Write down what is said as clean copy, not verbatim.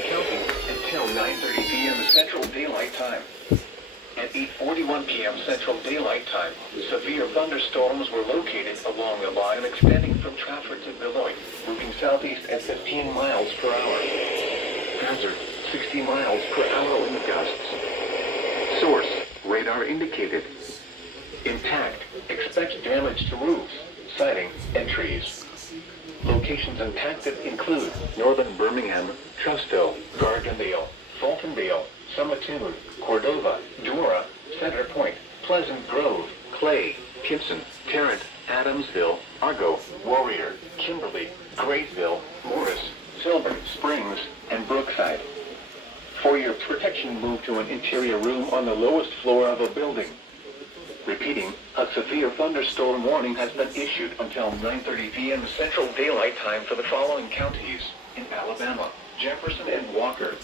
and counting until 9:30 p.m. Central Daylight Time. At 8:41 p.m. Central Daylight Time, severe thunderstorms were located along a line extending from Trafford to Beloit, moving southeast at 15 miles per hour. Hazard, 60 miles per hour wind gusts. Source, radar indicated. Intact, expect damage to roofs, siding, and trees. Locations impacted include Northern Birmingham, Trustville, Gardendale, Fultonville, Summatoon, Cordova, Dora, Center Point, Pleasant Grove, Clay, Kimpson, Tarrant, Adamsville, Argo, Warrior, Kimberly, Graceville, Morris, Silver Springs, and Brookside. For your protection, move to an interior room on the lowest floor of a building. Repeating, a severe thunderstorm warning has been issued until 9:30 p.m. Central Daylight Time for the following counties in Alabama: Jefferson and Walker,